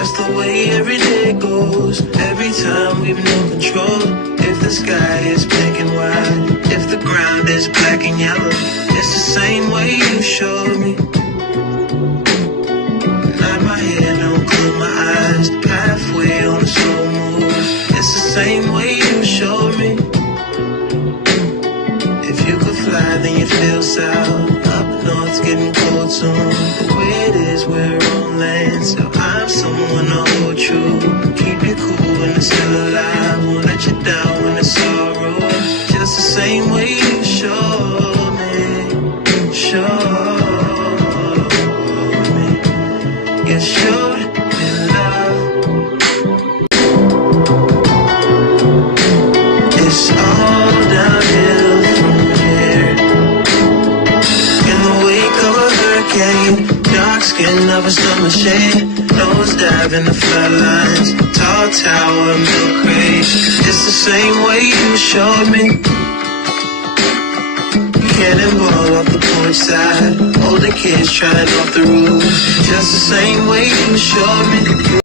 That's the way every day goes. Every time we've no control. If the sky is black and white, if the ground is black and yellow, it's the same way you showed me. Nod my head, don't close my eyes. Halfway on a slow move. It's the same way you showed me. If you could fly, then you feel south. Up north's getting cold soon. The way it is, we're on land, so I'm someone to hold true. Keep you cool when it's still alive. Won't let you down when it's sorrow. Just the same way you showed me. Showed me. You showed me love. It's all downhill from here. In the wake of a hurricane, dark skin of a summer shade, nose dive in the floodlines, tall tower, milk crate. It's the same way you showed me. Cannonball off the porch side, older kids trying off the roof. Just the same way you showed me.